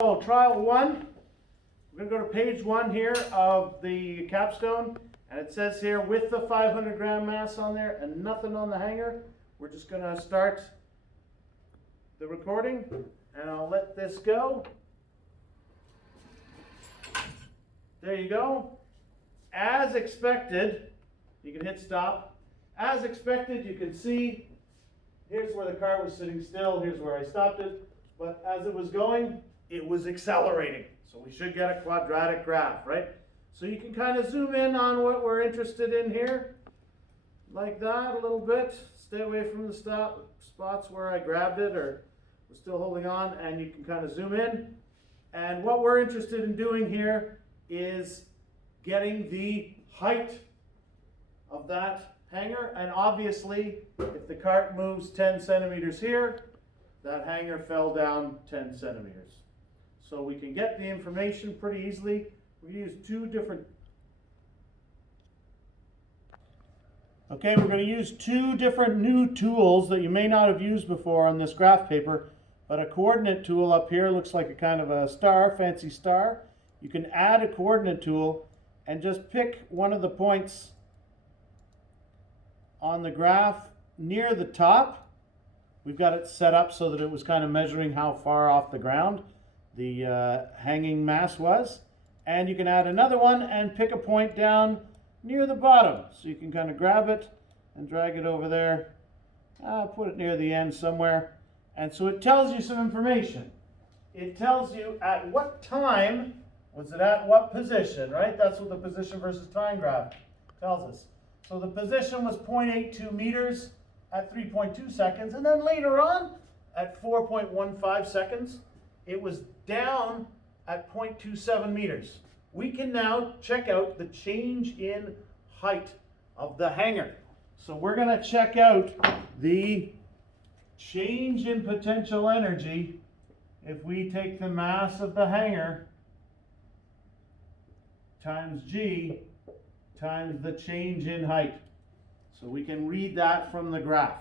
So trial one, we're going to go to page 1 here of the capstone, and it says here with the 500 gram mass on there and nothing on the hanger. We're just going to start the recording, and I'll let this go. There you go. As expected, you can hit stop. As expected, you can see here's where the car was sitting still, here's where I stopped it, but as it was going, it was accelerating. So we should get a quadratic graph, right? So you can kind of zoom in on what we're interested in here, like that a little bit. Stay away from the spots where I grabbed it or was still holding on, and you can kind of zoom in. And what we're interested in doing here is getting the height of that hanger, and obviously if the cart moves 10 centimeters here, that hanger fell down 10 centimeters. So we can get the information pretty easily. We use two different new tools that you may not have used before on this graph paper, but a coordinate tool up here looks like a kind of a star, fancy star. You can add a coordinate tool and just pick one of the points on the graph near the top. We've got it set up so that it was kind of measuring how far off the ground the hanging mass was. And you can add another one and pick a point down near the bottom. So you can kind of grab it and drag it over there. Put it near the end somewhere. And so it tells you some information. It tells you at what time was it at what position, right? That's what the position versus time graph tells us. So the position was 0.82 meters at 3.2 seconds, and then later on at 4.15 seconds, it was down at 0.27 meters. We can now check out the change in height of the hanger. So we're going to check out the change in potential energy if we take the mass of the hanger times G times the change in height. So we can read that from the graph.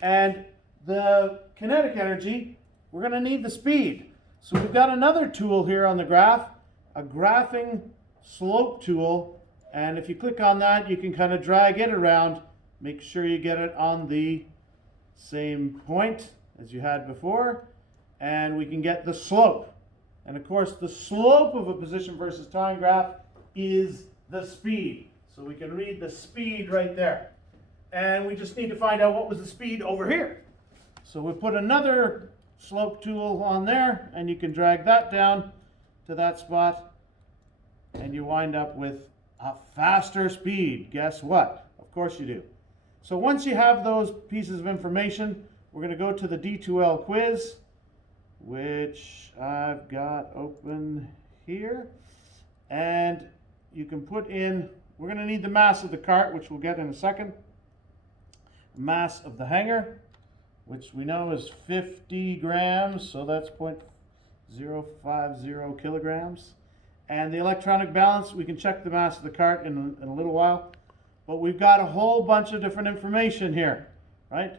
And the kinetic energy, we're going to need the speed. So we've got another tool here on the graph, a graphing slope tool. And if you click on that, you can kind of drag it around. Make sure you get it on the same point as you had before. And we can get the slope. And of course, the slope of a position versus time graph is the speed. So we can read the speed right there. And we just need to find out what was the speed over here. So we put another slope tool on there, and you can drag that down to that spot, and you wind up with a faster speed. Guess what? Of course you do. So once you have those pieces of information, we're going to go to the D2L quiz, which I've got open here. And you can put in, we're going to need the mass of the cart, which we'll get in a second. Mass of the hanger, which we know is 50 grams, so that's 0.050 kilograms. And the electronic balance, we can check the mass of the cart in a little while. But we've got a whole bunch of different information here, right?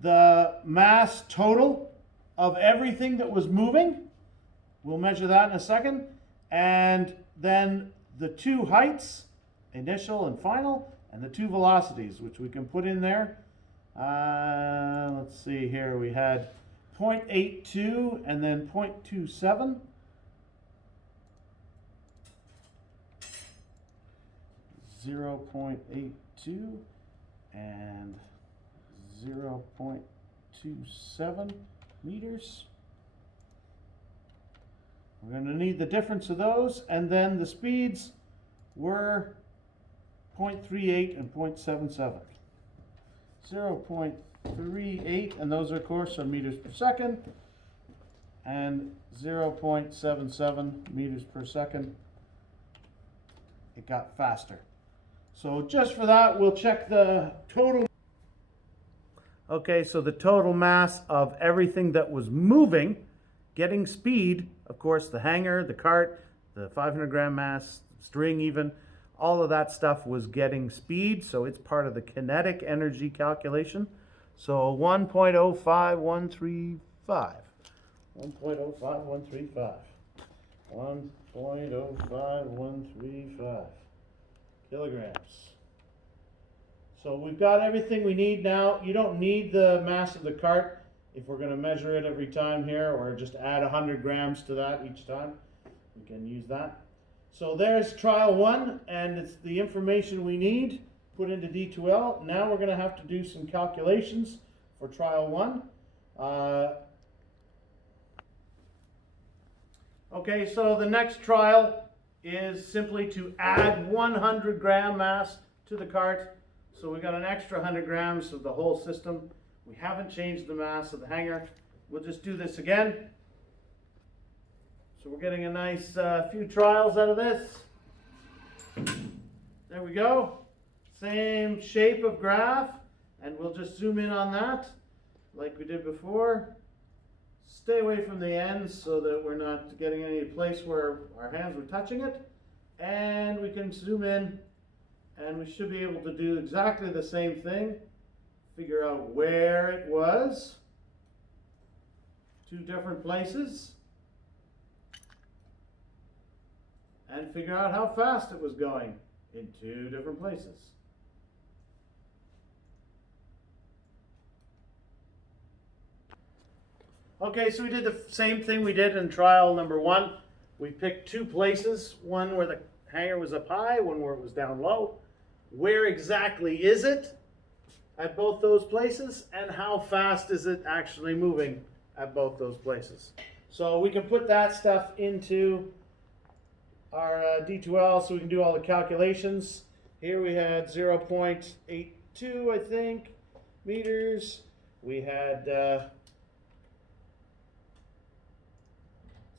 The mass total of everything that was moving, we'll measure that in a second. And then the two heights, initial and final, and the two velocities, which we can put in there. Let's see here, we had 0.82 and then 0.27. .82 and 0.27 meters. We're going to need the difference of those, and then the speeds were 0.38 and 0.77. 0.38, and those are of course are meters per second, and 0.77 meters per second. It got faster. So just for that, we'll check the total. Okay, so the total mass of everything that was moving, getting speed, of course, the hanger, the cart, the 500 gram mass, string even, all of that stuff was getting speed, so it's part of the kinetic energy calculation. So 1.05135. 1.05135. 1.05135 kilograms. So we've got everything we need now. You don't need the mass of the cart if we're going to measure it every time here, or just add 100 grams to that each time. We can use that. So there's trial 1, and it's the information we need put into D2L. Now we're going to have to do some calculations for trial 1. Okay, so the next trial is simply to add 100 gram mass to the cart. So we got an extra 100 grams of the whole system. We haven't changed the mass of the hanger. We'll just do this again. So we're getting a nice few trials out of this. There we go. Same shape of graph, and we'll just zoom in on that like we did before. Stay away from the ends so that we're not getting any place where our hands were touching it. And we can zoom in, and we should be able to do exactly the same thing. Figure out where it was. 2 different places. And figure out how fast it was going in 2 different places. Okay, so we did the same thing we did in trial number 1. We picked 2 places, one where the hanger was up high, one where it was down low. Where exactly is it at both those places, and how fast is it actually moving at both those places? So we can put that stuff into our D2L so we can do all the calculations. Here we had 0.82, I think, meters. We had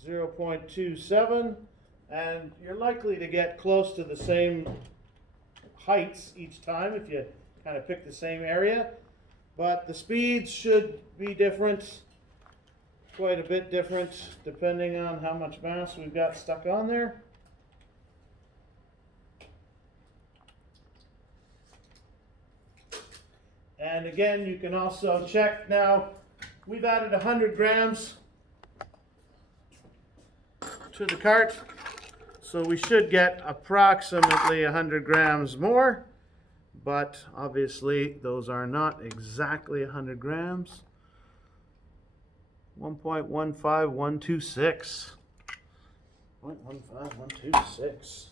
0.27, and you're likely to get close to the same heights each time if you kind of pick the same area, but the speeds should be different, quite a bit different, depending on how much mass we've got stuck on there. And again, you can also check now, we've added 100 grams to the cart, so we should get approximately 100 grams more, but obviously those are not exactly 100 grams. 1.15126. 0.15126.